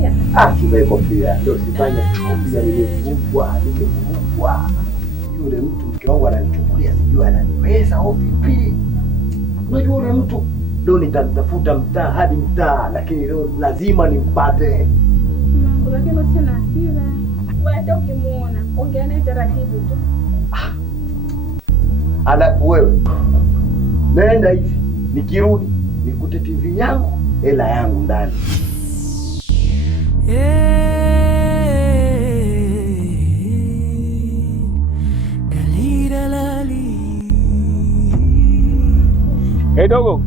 kofia? Sivae kofia. Ndio sifanye kofia, nimevurugwa. Yule mtu mke wangu ananichukulia sijui ananiweza au vipi. Unajua yule mtu leo nitamtafuta mtaa hadi mtaa, lakini leo lazima nimpate. Lakini sina hasira. Wewe hata ukimuona, ongea naye taratibu tu. Alafu wewe nenda hivi, nikirudi nikute TV yangu, hela yangu ndani. Hey dogo.